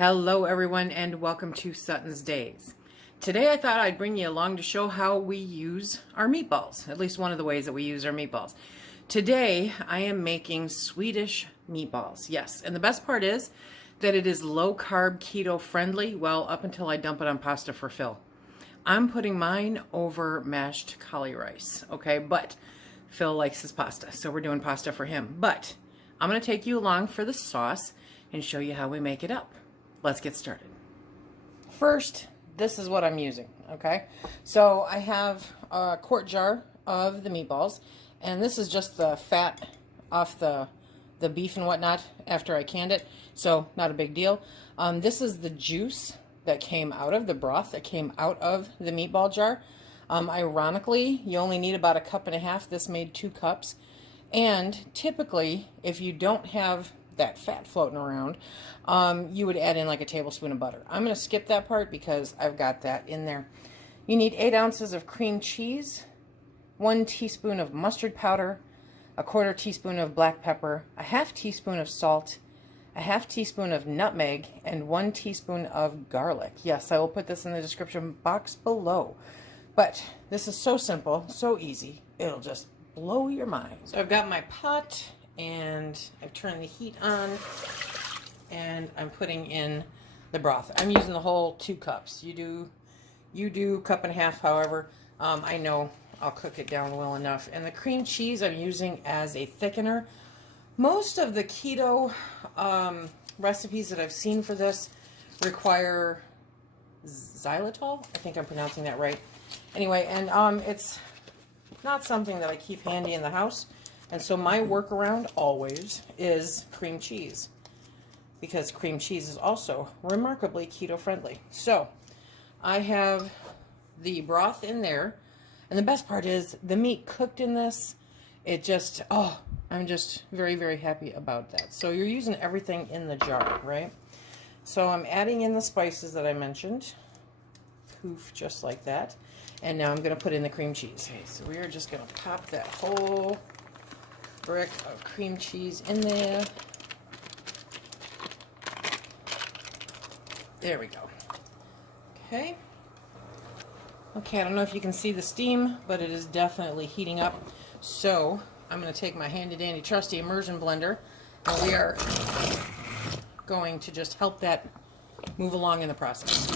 Hello everyone and welcome to SuttonsDaze. Today I thought I'd bring you along to show how we use our meatballs, at least one of the ways that we use our meatballs. Today I am making Swedish meatballs, yes, and the best part is that it is low carb, keto friendly, well up until I dump it on pasta for Phil. I'm putting mine over mashed cauli rice, okay, but Phil likes his pasta, so we're doing pasta for him. But I'm going to take you along for the sauce and show you how we make it up. Let's get started. First, this is what I'm using, okay? So I have a quart jar of the meatballs, and this is just the fat off the beef and whatnot after I canned it, so not a big deal. This is the juice that came out of the broth that came out of the meatball jar. Ironically, you only need about 1.5 cups. This made 2 cups. And typically, if you don't have that fat floating around, you would add in like a tablespoon of butter. I'm going to skip that part because I've got that in there. You need 8 ounces of cream cheese, 1 teaspoon of mustard powder, 1/4 teaspoon of black pepper, 1/2 teaspoon of salt, 1/2 teaspoon of nutmeg, and 1 teaspoon of garlic. Yes, I will put this in the description box below. But this is so simple, so easy, it'll just blow your mind. So I've got my pot, and I've turned the heat on, and I'm putting in the broth. I'm using the whole 2 cups. You do 1.5 cups, however. I know I'll cook it down well enough. And the cream cheese I'm using as a thickener. Most of the keto recipes that I've seen for this require xylitol. I think I'm pronouncing that right. Anyway, and it's not something that I keep handy in the house. And so my workaround always is cream cheese, because cream cheese is also remarkably keto friendly. So I have the broth in there, and the best part is the meat cooked in this. It just, I'm just very, very happy about that. So you're using everything in the jar, right? So I'm adding in the spices that I mentioned. Poof, just like that. And now I'm going to put in the cream cheese. Okay, so we are just going to pop that whole brick of cream cheese in there. There we go. Okay. Okay, I don't know if you can see the steam, but it is definitely heating up. So I'm going to take my handy dandy trusty immersion blender, and we are going to just help that move along in the process.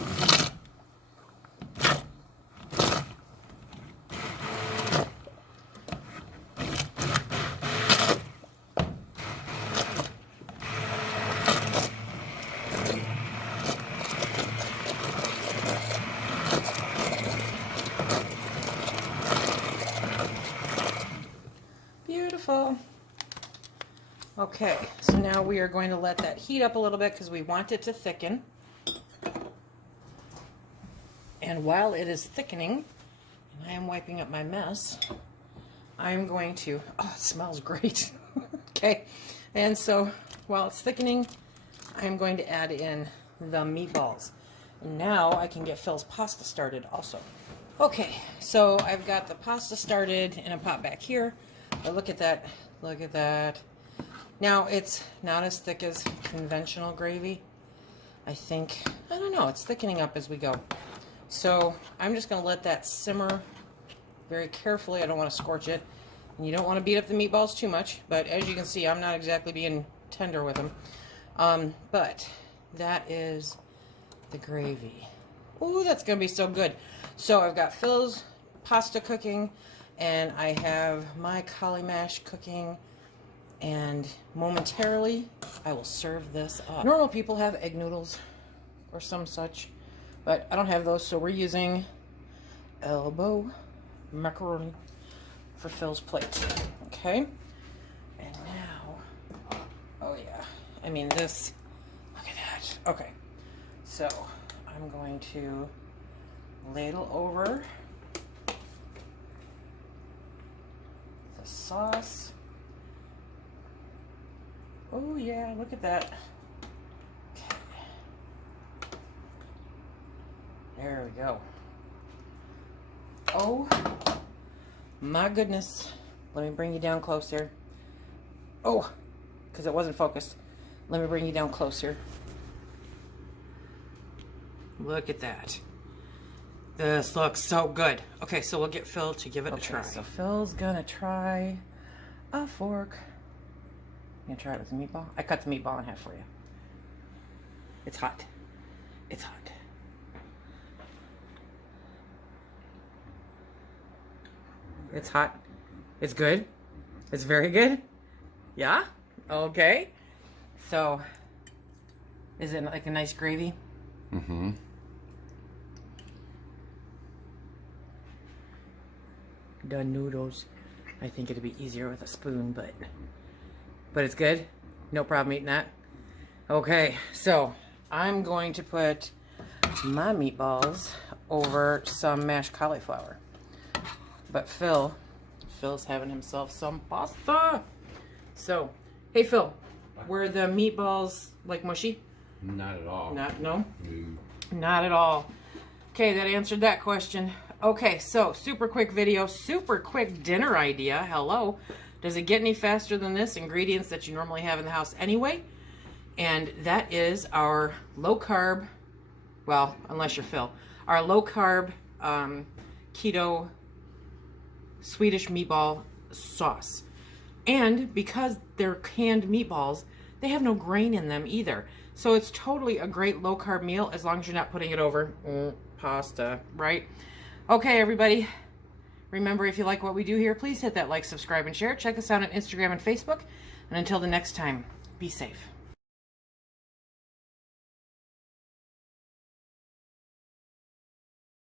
Beautiful. Okay, so now we are going to let that heat up a little bit because we want it to thicken. And while it is thickening, and I am wiping up my mess, I'm going to, it smells great. Okay, and so while it's thickening, I'm going to add in the meatballs. And now I can get Phil's pasta started also. Okay, so I've got the pasta started in a pot back here. But look at that, look at that. Now it's not as thick as conventional gravy. I think, I don't know, it's thickening up as we go. So I'm just going to let that simmer very carefully. I don't want to scorch it. And you don't want to beat up the meatballs too much, but as you can see, I'm not exactly being tender with them. But that is the gravy. Ooh, that's going to be so good. So I've got Phil's pasta cooking, and I have my cauli mash cooking, and momentarily I will serve this up. Normal people have egg noodles or some such, but I don't have those, so we're using elbow macaroni for Phil's plate. Okay, and now, oh yeah, I mean this, look at that. Okay, so I'm going to ladle over sauce. Oh yeah, look at that. Okay. There we go. Oh my goodness. Let me bring you down closer. Oh, because it wasn't focused. Let me bring you down closer. Look at that. This looks so good. Okay, so we'll get Phil to give it a try. So Phil's gonna try a fork. You gonna try it with the meatball? I cut the meatball in half for you. It's hot. It's hot. It's hot. It's good. It's very good. Yeah? Okay. So, is it like a nice gravy? Mm-hmm. The noodles. I think it'd be easier with a spoon, but it's good. No problem eating that. Okay, so I'm going to put my meatballs over some mashed cauliflower. But Phil's having himself some pasta. So, hey Phil, were the meatballs like mushy? Not at all. No? No. Not at all. Okay, that answered that question. Okay, so super quick video, super quick dinner idea. Hello. Does it get any faster than this? Ingredients that you normally have in the house anyway. And that is our low carb, well, unless you're Phil, our low carb keto Swedish meatball sauce. And because they're canned meatballs, they have no grain in them either. So it's totally a great low carb meal as long as you're not putting it over pasta, right? Okay, everybody. Remember, if you like what we do here, please hit that like, subscribe, and share. Check us out on Instagram and Facebook. And until the next time, be safe.